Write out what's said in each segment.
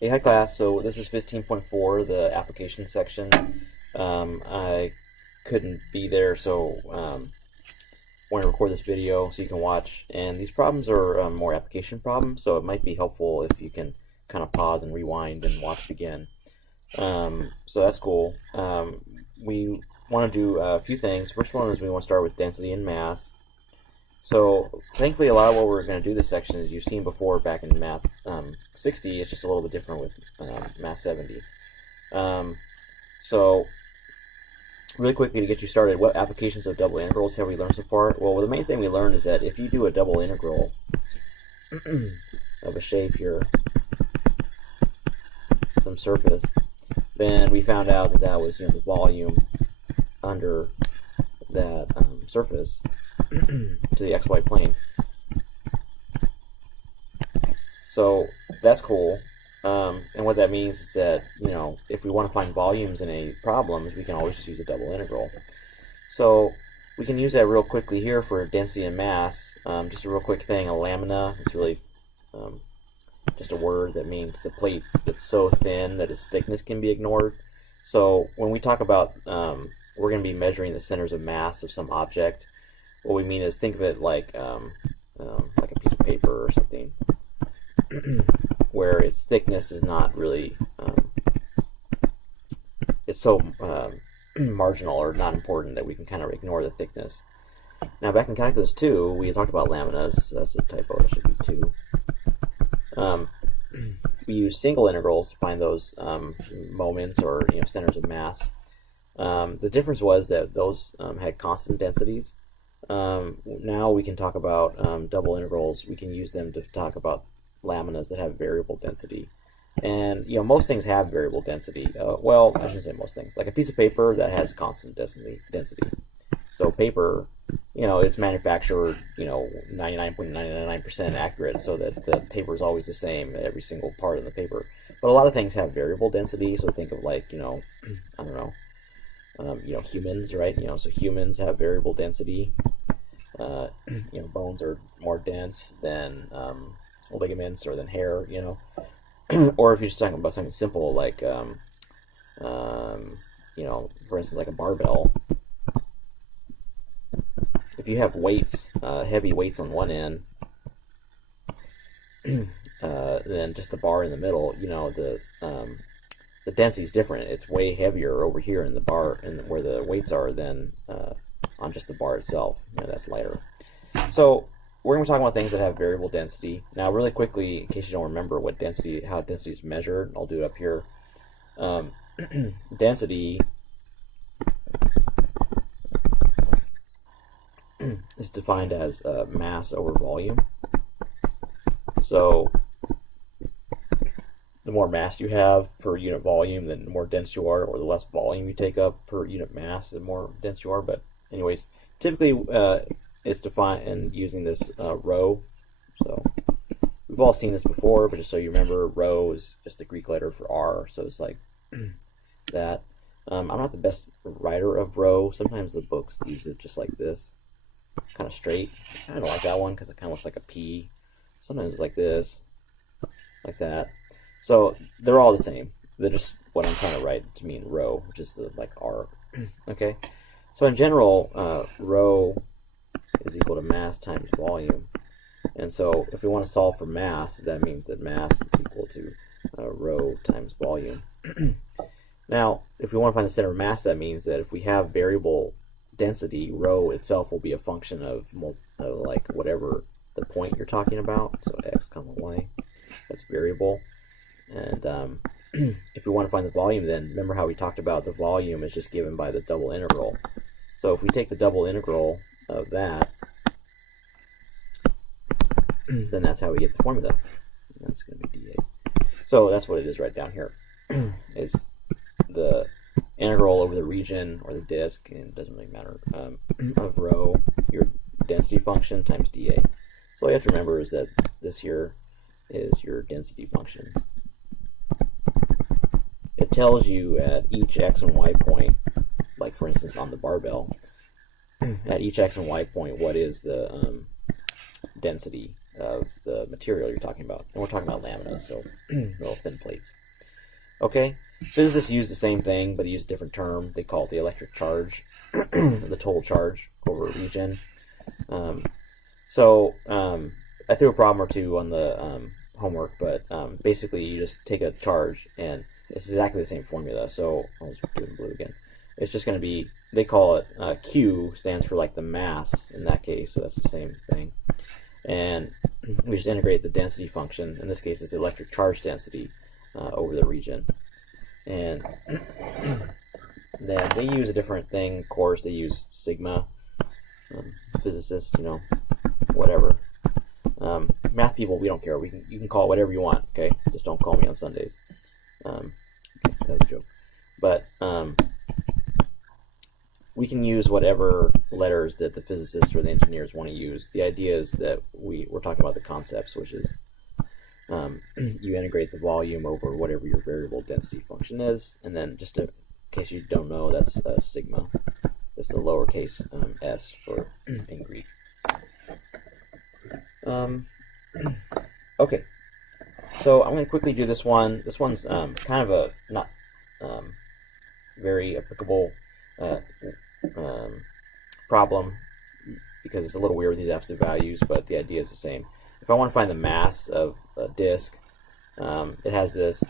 Hey, hi class. So this is 15.4, the application section. I couldn't be there, so want to record this video so you can watch. And these problems are more application problems, so it might be helpful if you can kind of pause and rewind and watch it again. So that's cool. We want to do a few things. First one is we want to start with density and mass. So thankfully, a lot of what we're going to do this section is you've seen before back in Math 60. It's just a little bit different with Math 70. So really quickly to get you started, what applications of double integrals have we learned so far? Well, the main thing we learned is that if you do a double integral of a shape here, some surface, then we found out that that was the volume under that surface to the xy plane. So that's cool. And what that means is that, if we want to find volumes in a problem, we can always just use a double integral. So we can use that real quickly here for density and mass. Just a real quick thing, a lamina, it's really just a word that means a plate that's so thin that its thickness can be ignored. So when we talk about, we're going to be measuring the centers of mass of some object, what we mean is think of it like a piece of paper or something, where its thickness is not really, it's so marginal or not important that we can kind of ignore the thickness. Now back in Calculus 2, we talked about laminas, so that's a typo, it should be 2. We use single integrals to find those moments or centers of mass. The difference was that those had constant densities. Now we can talk about double integrals. We can use them to talk about laminas that have variable density. And most things have variable density. Well, I shouldn't say most things. Like a piece of paper that has constant density. So paper, it's manufactured 99.999% accurate, so that the paper is always the same at every single part of the paper. But a lot of things have variable density. So think of like I don't know. Humans, right? So humans have variable density. Bones are more dense than ligaments or than hair. Or if you're just talking about something simple like, for instance, like a barbell. If you have weights, heavy weights on one end, then just the bar in the middle, the density is different. It's way heavier over here in the bar and where the weights are than on just the bar itself. That's lighter. So we're going to be talking about things that have variable density. Now, really quickly, in case you don't remember how density is measured, I'll do it up here. Density is defined as mass over volume. So the more mass you have per unit volume, then the more dense you are, or the less volume you take up per unit mass, the more dense you are. But anyways, typically it's defined in using this rho. So we've all seen this before, but just so you remember, rho is just the Greek letter for R, so it's like that. I'm not the best writer of rho. Sometimes the books use it just like this, kind of straight. I don't like that one because it kind of looks like a P. Sometimes it's like this, like that. So they're all the same. They're just what I'm trying to write to mean rho, which is the like R. Okay. So in general, rho is equal to mass times volume. And so if we want to solve for mass, that means that mass is equal to rho times volume. Now, if we want to find the center of mass, that means that if we have variable density, rho itself will be a function of like whatever the point you're talking about. So x comma y, that's variable. And if we want to find the volume, then remember how we talked about the volume is just given by the double integral. So if we take the double integral of that, then that's how we get the formula. That's going to be dA. So that's what it is right down here. It's the integral over the region or the disk, and it doesn't really matter, of rho, your density function, times dA. So all you have to remember is that this here is your density function. It tells you at each x and y point, like for instance on the barbell, at each x and y point what is the density of the material you're talking about. And we're talking about laminas, so little thin plates. Okay, physicists use the same thing, but they use a different term. They call it the electric charge, the total charge over a region. I threw a problem or two on the homework, but basically you just take a charge, and it's exactly the same formula. So I'll just do it in blue again. It's just going to be, they call it Q stands for like the mass in that case, so that's the same thing. And we just integrate the density function. In this case, it's the electric charge density over the region. And then they use a different thing, of course. They use sigma. Physicists, whatever. Math people, we don't care. You can call it whatever you want, okay? Just don't call me on Sundays. Okay, that was a joke. But we can use whatever letters that the physicists or the engineers want to use. The idea is that we're talking about the concepts, which is you integrate the volume over whatever your variable density function is, and then just in case you don't know, that's sigma. That's the lowercase s for in Greek. Okay, so I'm going to quickly do this one. This one's kind of a not very applicable problem because it's a little weird with these absolute values, but the idea is the same. If I want to find the mass of a disk, it has this.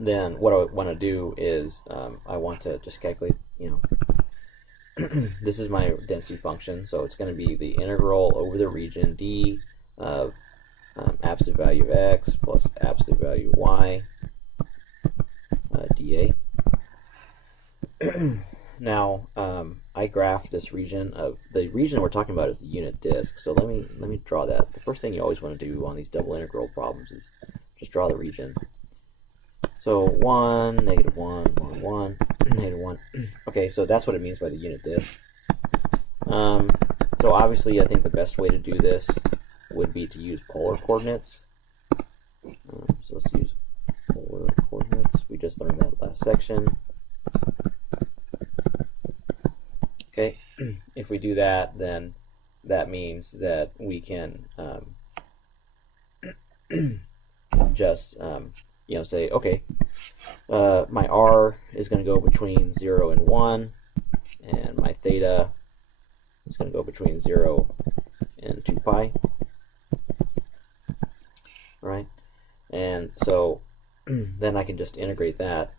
Then what I want to do is I want to just calculate, this is my density function, so it's going to be the integral over the region d of absolute value of x plus absolute value of y dA. Now I graphed this region of the region we're talking about is the unit disk. So let me draw that. The first thing you always want to do on these double integral problems is just draw the region. So 1, -1, 1, 1, -1. Okay, so that's what it means by the unit disk. So obviously I think the best way to do this would be to use polar coordinates. So let's use polar coordinates. We just learned that last section. Okay, if we do that, then that means that we can just say, okay, my r is going to go between 0 and 1, and my theta is going to go between 0 and 2 pi. Right? And so then I can just integrate that.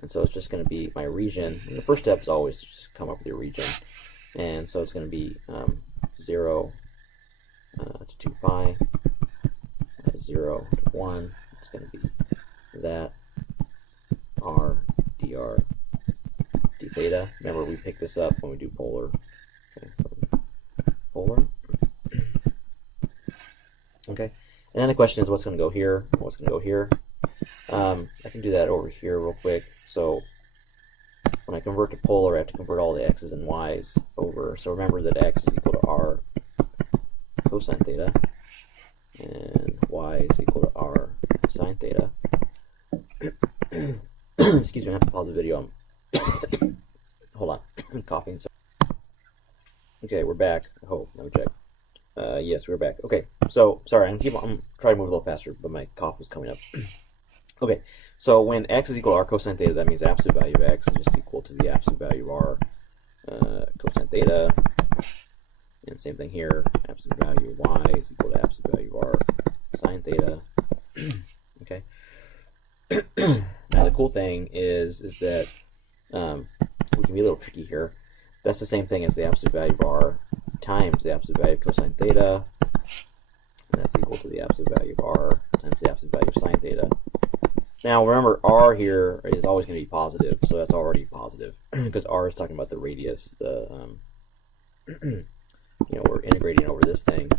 And so it's just going to be my region. And the first step is always to just come up with your region. And so it's going to be 0 to 2 pi, 0 to 1. It's going to be that r dr d theta. Remember, we pick this up when we do polar. Okay, polar. Okay, and then the question is what's going to go here, what's going to go here. I can do that over here real quick. So when I convert to polar, I have to convert all the x's and y's over. So remember that x is equal to r cosine theta, and y is equal to r sine theta. Excuse me, I have to pause the video. Hold on, I'm coughing. So. Okay, we're back. Oh, let me check. Yes, we're back. Okay, so sorry, I'm trying to move a little faster, but my cough was coming up. Okay, so when x is equal to r cosine theta, that means the absolute value of x is just equal to the absolute value of r cosine theta. And same thing here, absolute value of y is equal to absolute value of r sine theta. Okay. Now the cool thing is that we can be a little tricky here. That's the same thing as the absolute value of r times the absolute value of cosine theta. And that's equal to the absolute value of r times the absolute value of sine theta. Now remember, r here is always going to be positive, so that's already positive because r is talking about the radius. We're integrating over this thing,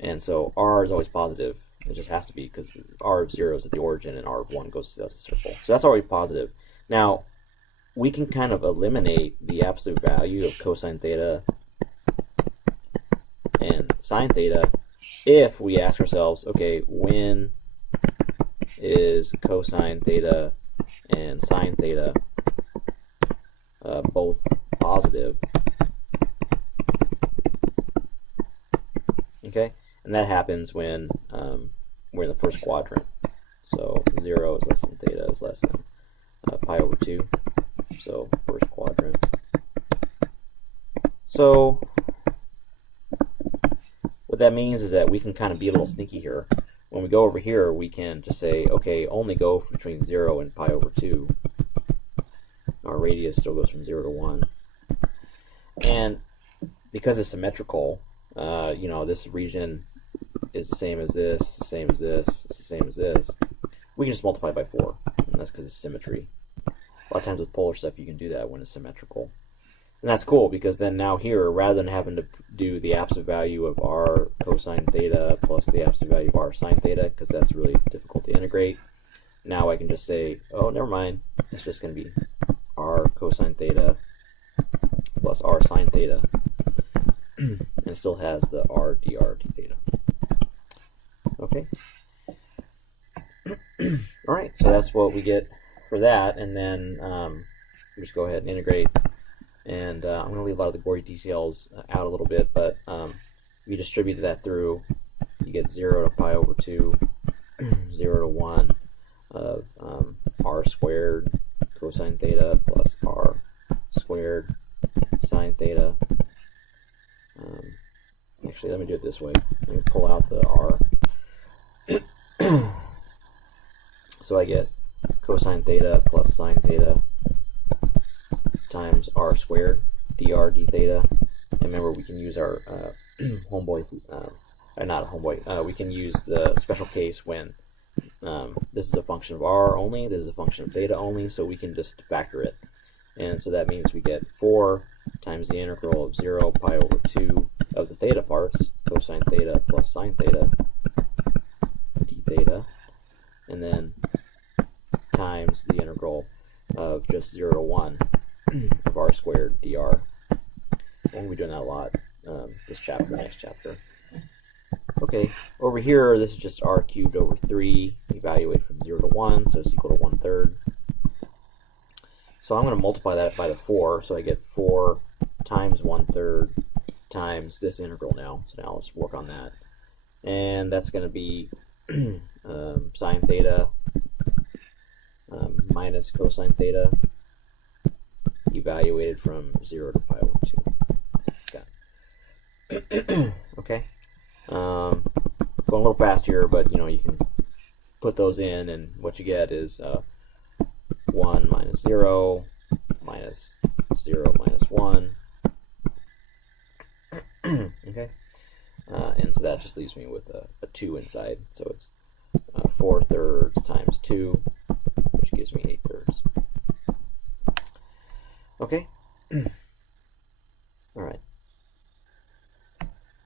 and so r is always positive. It just has to be because r of 0 is at the origin and r of 1 goes to the circle. So that's already positive. Now we can kind of eliminate the absolute value of cosine theta and sine theta if we ask ourselves, okay, when is cosine theta and sine theta both positive? Okay, and that happens when we're in the first quadrant. So 0 is less than theta is less than pi over 2. So first quadrant. So what that means is that we can kind of be a little sneaky here. When we go over here, we can just say, okay, only go between 0 and pi over 2. Our radius still goes from 0 to 1. And because it's symmetrical, you know, this region is the same as this, the same as this, it's the same as this. We can just multiply by 4, and that's because it's symmetry. A lot of times with polar stuff, you can do that when it's symmetrical. And that's cool, because then now here, rather than having to do the absolute value of r cosine theta plus the absolute value of r sine theta, because that's really difficult to integrate, now I can just say, oh, never mind, it's just going to be r cosine theta plus r sine theta. And it still has the r dr d theta. Okay. All right, so that's what we get for that, and then we just go ahead and integrate. And I'm going to leave a lot of the gory details out a little bit, but if you distribute that through, you get 0 to pi over 2, 0 to 1 of r squared cosine theta plus r squared sine theta. Actually, let me do it this way. Let me pull out the r. So I get cosine theta plus sine theta times r squared dr d theta. And remember, we can use our homeboy, not a homeboy, we can use the special case when this is a function of r only, this is a function of theta only, so we can just factor it. And so that means we get 4 times the integral of 0 pi over 2 of the theta parts, cosine theta plus sine theta d theta, and then times the integral of just 0 to 1 of r squared dr. And we'll be doing that a lot this chapter, next chapter. Okay, over here, this is just r cubed over 3, evaluate from 0 to 1, so it's equal to 1/3. So I'm going to multiply that by the 4, so I get 4 times 1/3 times this integral now. So now let's work on that. And that's going to be sine theta minus cosine theta evaluated from 0 to pi over 2. Got it. Okay. Going a little fast here, but you know, you can put those in, and what you get is 1 minus 0 minus 0 minus 1. Okay. And so that just leaves me with a 2 inside. So it's 4/3 times 2, which gives me 8/3. Okay. All right.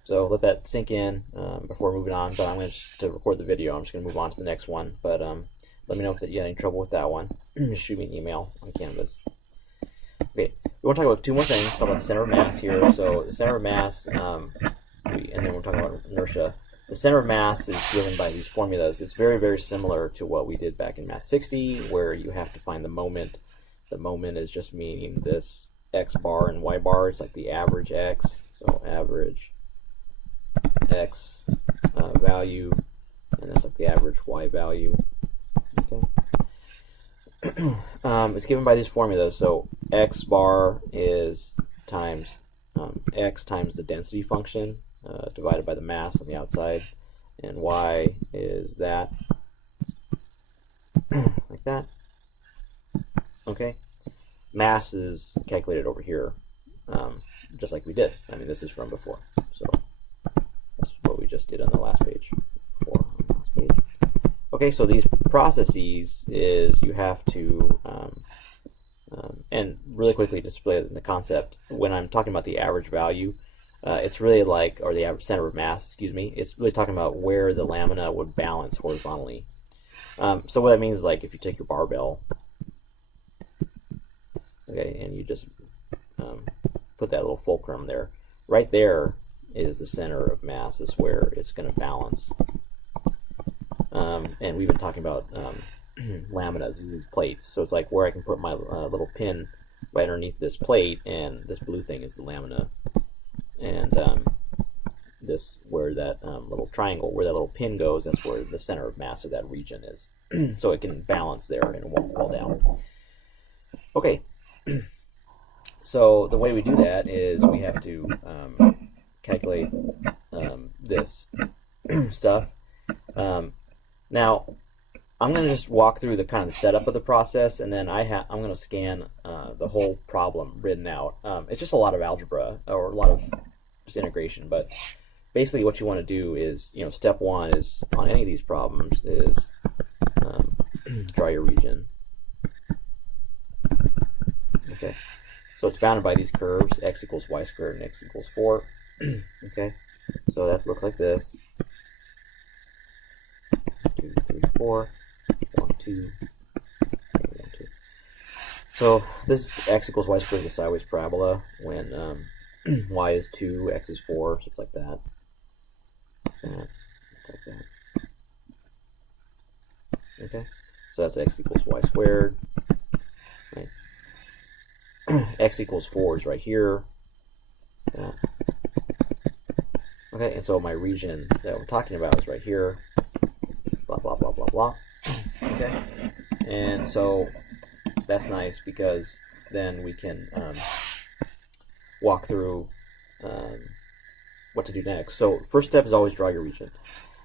So let that sink in before moving on. But I'm going to record the video. I'm just going to move on to the next one. But let me know if you had any trouble with that one. Just shoot me an email on Canvas. Okay, we want to talk about 2 more things. Talk about the center of mass here. So the center of mass, and then we're talking about inertia. The center of mass is given by these formulas. It's very, very similar to what we did back in Math 60, where you have to find the moment. The moment is just meaning this x bar and y bar. It's like the average x. So average x value, and that's like the average y value. Okay. It's given by these formulas. So x bar is times x times the density function divided by the mass on the outside, and y is that, like that. Okay. Mass is calculated over here, just like we did. I mean, this is from before. So that's what we just did on the last page. Okay, so these processes is you have to, and really quickly display the concept, when I'm talking about the average value, it's really like, or the average center of mass, excuse me, it's really talking about where the lamina would balance horizontally. So what that means is, like, if you take your barbell, okay, and you just put that little fulcrum there, right there is the center of mass, is where it's going to balance. And we've been talking about laminas, these plates. So it's like where I can put my little pin right underneath this plate, and this blue thing is the lamina. And this where that little triangle, where that little pin goes, that's where the center of mass of that region is. So it can balance there and it won't fall down. Okay, so the way we do that is we have to calculate this stuff. Now, I'm going to just walk through the kind of the setup of the process, and then I'm going to scan the whole problem written out. It's just a lot of algebra, or a lot of just integration, but basically what you want to do is, step one is, on any of these problems, is draw your region. Okay, so it's bounded by these curves, x equals y squared and x equals 4. Okay, so that looks like this. 2, 3, 4, 1, 2, 1, 2. So this x equals y squared is a sideways parabola when y is 2, x is 4, so it's like that. It's like that. Okay, so that's x equals y squared. Right. X equals 4 is right here. Yeah. Okay, and so my region that we're talking about is right here. Blah, blah, blah, blah, blah. Okay, and so that's nice because then we can walk through what to do next. So first step is always draw your region.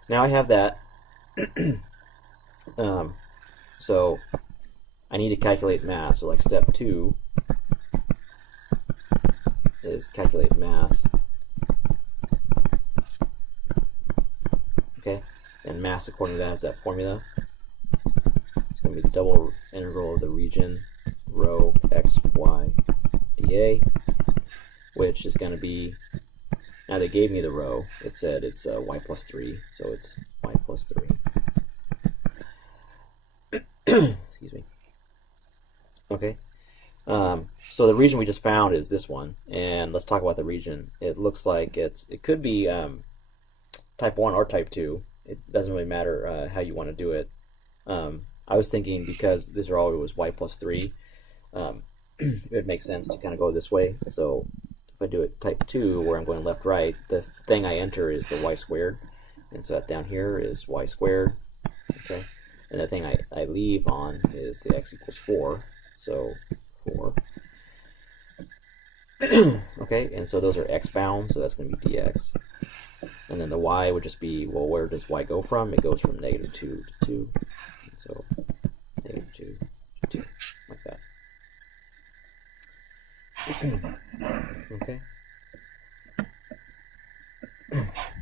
Now I have that. So I need to calculate mass. So like step 2 is calculate mass. Okay, and mass according to that is that formula. It's going to be the double integral of the region rho x y dA, which is going to be, now they gave me the rho, it said it's y plus 3, so it's y plus 3. Excuse me. Okay, so the region we just found is this one, and let's talk about the region. It looks like it could be type 1 or type 2. It doesn't really matter how you want to do it. I was thinking because these are always y plus 3, it would make sense to kind of go this way. So if I do it type 2, where I'm going left right, the thing I enter is the y squared, and so that down here is y squared. Okay, and the thing I leave on is the x equals 4, so 4. Okay, and so those are x bound, so that's going to be dx. And then the y would just be, well, where does y go from? It goes from -2 to 2. So -2 to 2, like that. Okay.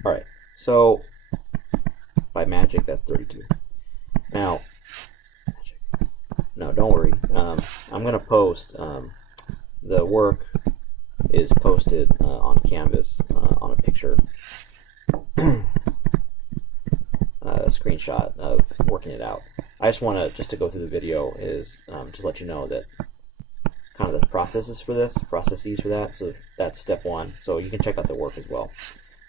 Alright, so by magic, that's 32. Now, no, don't worry. I'm going to post, the work is posted on Canvas on a picture. A screenshot of working it out. I just want to, just to go through the video, is just let you know that kind of the processes for that. So that's step 1. So you can check out the work as well.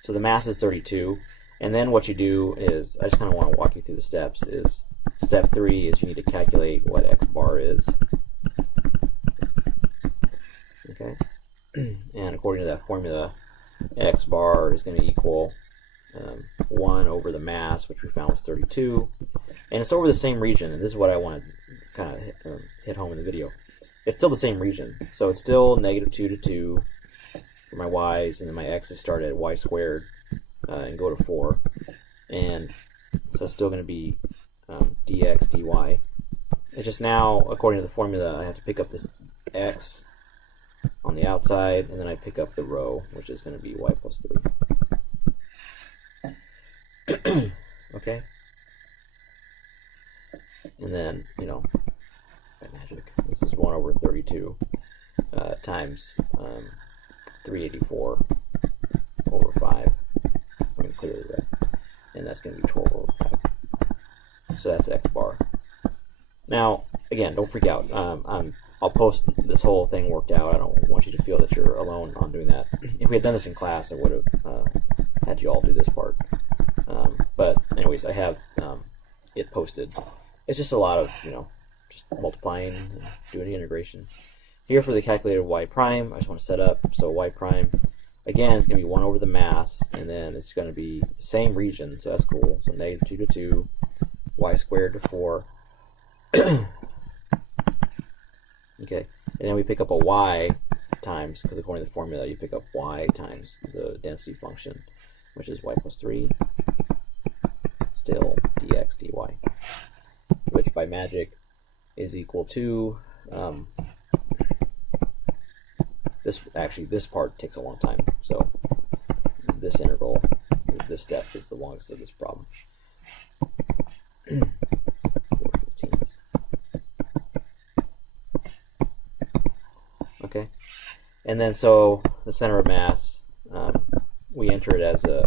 So the mass is 32, and then what you do is, I just kind of want to walk you through the steps, is step 3 is you need to calculate what x bar is. Okay, and according to that formula, x bar is going to equal 1 over the mass, which we found was 32, and it's over the same region, and this is what I want to kind of hit home in the video. It's still the same region, so it's still -2 to 2 for my y's, and then my x's start at y squared and go to 4, and so it's still going to be dx dy. It's just now, according to the formula, I have to pick up this x on the outside, and then I pick up the rho, which is going to be y plus 3. Okay, and then, by magic, this is 1 over 32 times 384 over 5. I'm going to clearly read, and that's going to be 12 over 5. So that's x bar. Now, again, don't freak out. I'll post this whole thing worked out. I don't want you to feel that you're alone on doing that. If we had done this in class, I would have had you all do this part. But anyways, I have it posted. It's just a lot of, just multiplying and doing the integration. Here for the calculated y prime, I just want to set up. So y prime, again, it's going to be 1 over the mass, and then it's going to be the same region, so that's cool. So -2 to 2, y squared to 4. Okay, and then we pick up a y times, because according to the formula, you pick up y times the density function, which is y plus 3, still dx dy, which by magic is equal to, this part takes a long time, so this integral, this step is the longest of this problem. 4/15. Okay, and then so the center of mass, we enter it as a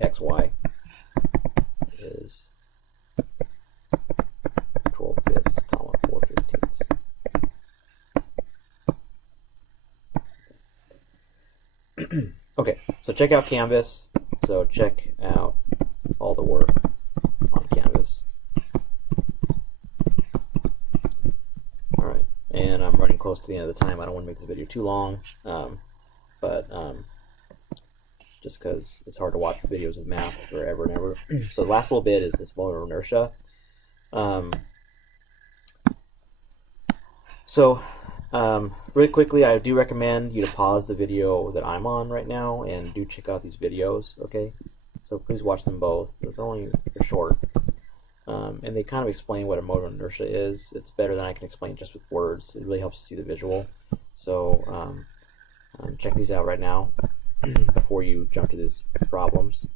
xy is 12/5, comma 4/15. Okay, so check out Canvas. So check out all the work on Canvas. Alright, and I'm running close to the end of the time. I don't want to make this video too long, but just because it's hard to watch videos of math forever and ever. So the last little bit is this moment of inertia. Really quickly, I do recommend you to pause the video that I'm on right now and do check out these videos, okay? So please watch them both. They're short. And they kind of explain what a mode of inertia is. It's better than I can explain just with words. It really helps to see the visual. So check these out right now before you jump to these problems.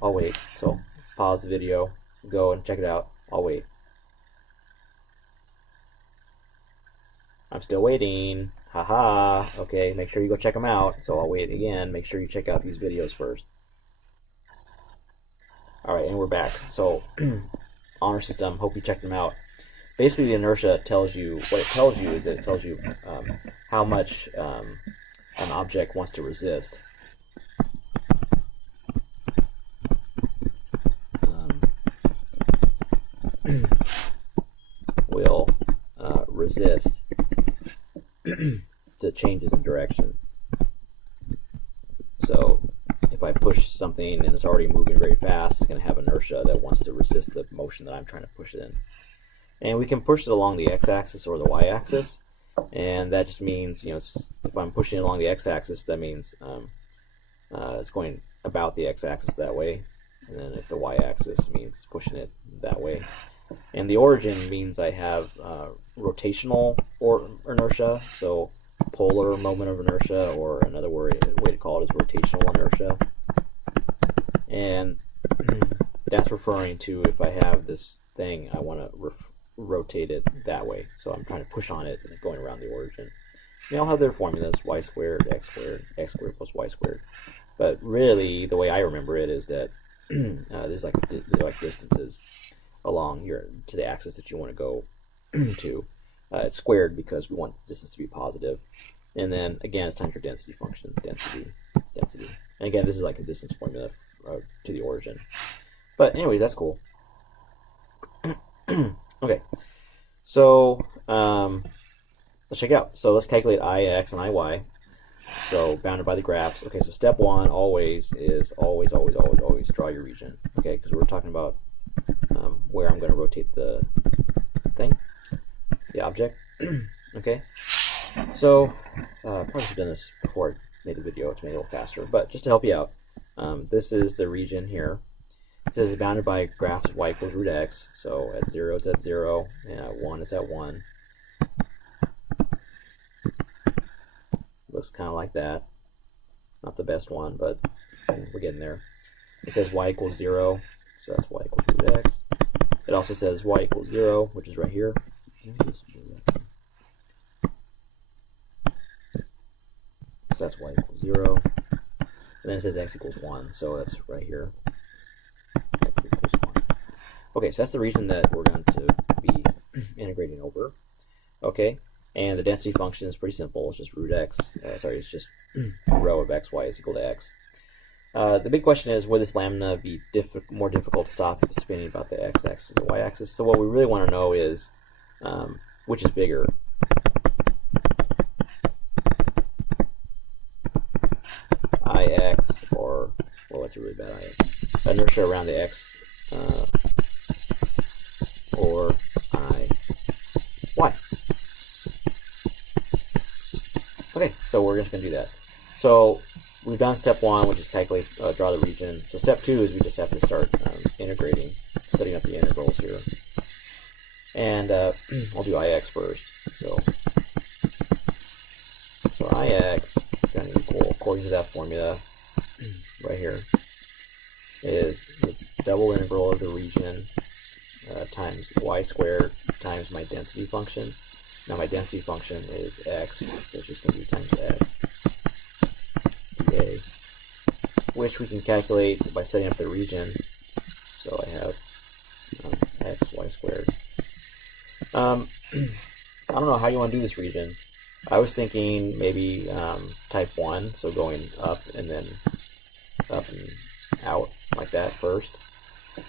I'll wait. So pause the video, go and check it out. I'll wait. I'm still waiting. Haha. Okay, make sure you go check them out. So I'll wait again. Make sure you check out these videos first. Alright, and we're back. So, honor system, hope you checked them out. Basically, the inertia tells you, what it tells you is that it tells you how much an object wants to resist. Will resist to changes in direction. So if I push something and it's already moving very fast, it's going to have inertia that wants to resist the motion that I'm trying to push it in. And we can push it along the x-axis or the y-axis, and that just means, you know, if I'm pushing it along the x-axis, that means it's going about the x-axis that way, and then if the y-axis means it's pushing it that way. And the origin means I have rotational inertia, so polar moment of inertia, or another way to call it is rotational inertia. And that's referring to if I have this thing, I want to rotate it that way. So I'm trying to push on it and going around the origin. They all have their formulas, y squared, x squared plus y squared. But really, the way I remember it is that there's like distances along here to the axis that you want to go to. It's squared because we want the distance to be positive. And then again, it's time for density function, density. And again, this is like a distance formula to the origin. But anyways, that's cool. Okay, so let's check it out. So let's calculate Ix and Iy. So bounded by the graphs. Okay, so step one always is always draw your region. Okay, because we're talking about where I'm going to rotate the thing, the object. Okay, so probably should have done this before I made the video. It's made it a little faster, but just to help you out, this is the region here. It says it's bounded by graphs y equals root x. So at 0 it's at 0, and at 1 it's at 1. Looks kind of like that. Not the best one, but we're getting there. It says y equals 0, so that's y equals root x. It also says y equals 0, which is right here. So that's y equals 0. And then it says x equals 1, so that's right here. X equals 1. Okay, so that's the region that we're going to be integrating over. Okay, and the density function is pretty simple. It's just root x. It's just rho of xy is equal to x. The big question is, would this lambda be more difficult to stop spinning about the x-axis or the y-axis? So what we really want to know is which is bigger. that's a really bad idea. Inertia around the x or I y. Okay, so we're just going to do that. So we've done step 1, which is calculate, draw the region. So step 2 is we just have to start integrating, setting up the integrals here. And I'll do Ix first. So Ix is going to equal, according to that formula right here, is the double integral of the region times y squared times my density function. Now my density function is x, so it's just going to be times x dA, which we can calculate by setting up the region. So I have x y squared. I don't know how you want to do this region. I was thinking maybe type 1, so going up and then up and out like that first.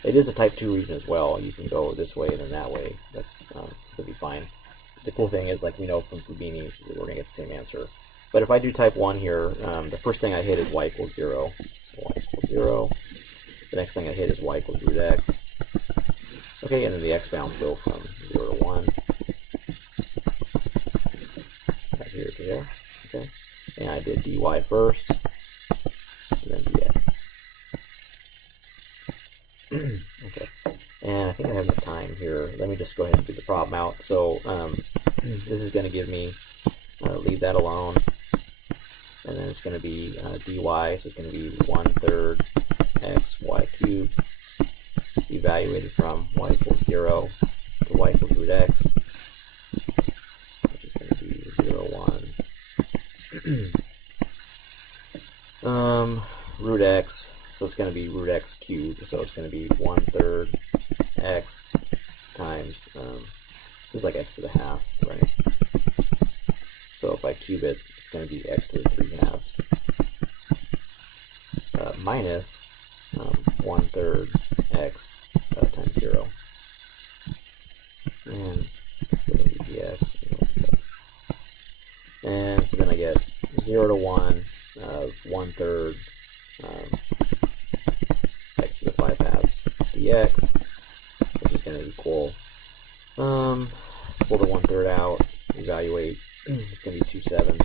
It is a type 2 region as well. You can go this way and then that way. That's could be fine. The cool thing is, like we know from Fubini's, is that we're going to get the same answer. But if I do type 1 here, the first thing I hit is y equals 0. Y equals 0. The next thing I hit is y equals root x. Okay, and then the x bounds go from 0 to 1. Right here to there. Okay. And I did dy first, and then dx. Okay. And I think I have enough time here. Let me just go ahead and do the problem out. So this is going to give me, leave that alone. And then it's going to be dy, so it's going to be 1/3 x y cubed, evaluated from y equals 0 to y equals root x, which is going to be 0, 1. Root x, so it's going to be root x cubed, so it's going to be 1/3 x times, this is like x to the half, right? So if I cube it, it's going to be x to the 3/2, minus 1/3 x times 0. And it's going to be dx. And so then I get 0 to 1 of 1/3 x to the 5/2 dx, which is going to equal, pull the 1/3 out, evaluate, it's going to be 2/7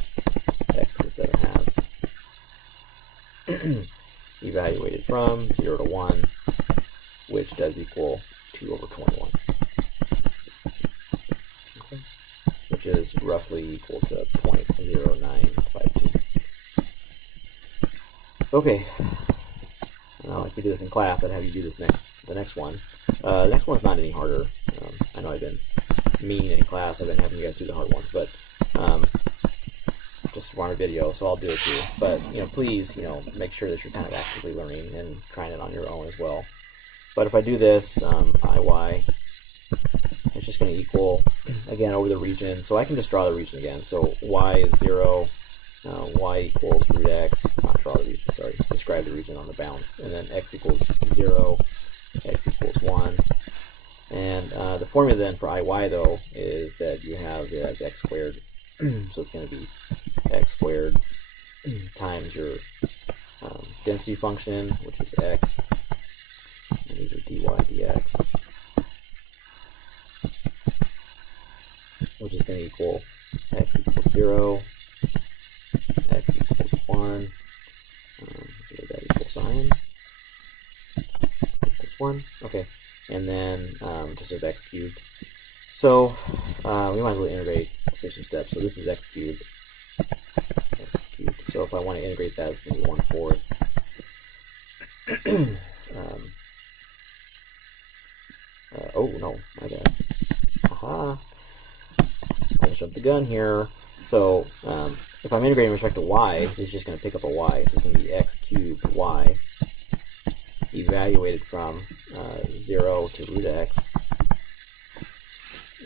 x to the 7/2. Evaluated from 0 to 1, which does equal 2/21. Okay. Which is roughly equal to 0.0952. Okay. Now, if you do this in class, I'd have you do this the next one. The next one's not any harder. I know I've been mean in class. I've been having you guys do the hard ones, but just on a video, so I'll do it too. But please, make sure that you're kind of actively learning and trying it on your own as well. But if I do this, IY, it's just going to equal, again, over the region. So I can just draw the region again. So y is 0, y equals root x, not draw the region, sorry, describe the region on the bounds. And then x equals 0, x equals 1. And the formula then for IY, though, is that you have it as x squared. So it's going to be x squared times your density function, which is x, and these are dy dx, which is going to equal x equals 0, x equals 1, give that equal sign, equals 1, okay, and then just have x cubed. So we might as well integrate some steps. So this is x cubed. So if I want to integrate that, it's going to be 1/4. Oh no, my bad. Haha. I jumped the gun here. So if I'm integrating with respect to y, this is just going to pick up a y. So it's going to be x cubed y evaluated from 0 to root x.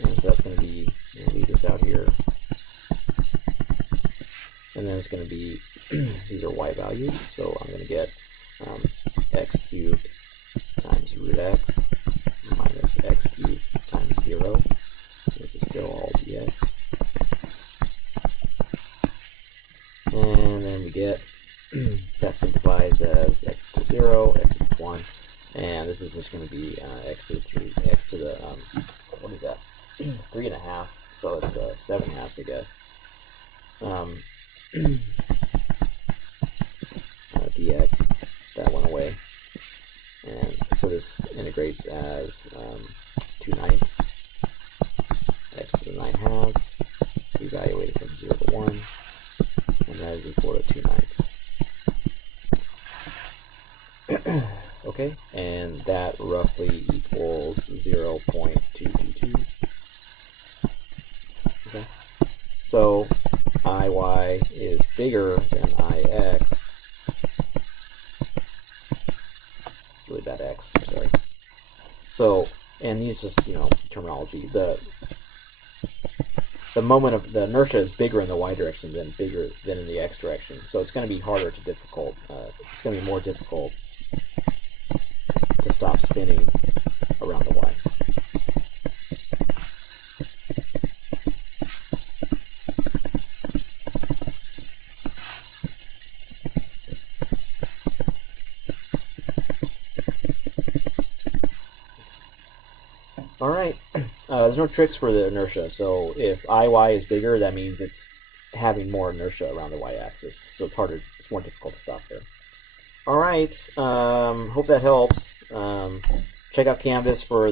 And so that's going to be, leave this out here. And then it's going to be, these are y values, so I'm going to get x cubed times root x minus x cubed times 0. This is still all dx. And then we get, that simplifies as x equals 0, x to the 1, and this is just going to be x to the 3, x to the, what is that, 3.5, so it's 7/2, I guess. Dx, that went away, and so this integrates as 2/9, x to the 9/2, evaluated from 0 to 1, and that is equal to 2/9. Okay, and that roughly equals 0.222. Okay, so Iy is bigger than Ix. Really bad x, I'm sorry. So, and these just, terminology. The moment of the inertia is bigger in the y direction than in the x direction. So it's going to be harder to difficult. It's going to be more difficult to stop spinning around the y. Alright, there's no tricks for the inertia, so if Iy is bigger, that means it's having more inertia around the y-axis, so it's more difficult to stop there. Alright, hope that helps. Check out Canvas for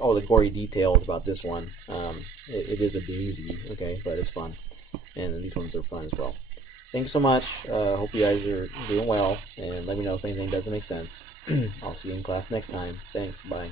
all the gory details about this one. It is a doozy, okay, but it's fun, and these ones are fun as well. Thanks so much, hope you guys are doing well, and let me know if anything doesn't make sense. I'll see you in class next time. Thanks, bye.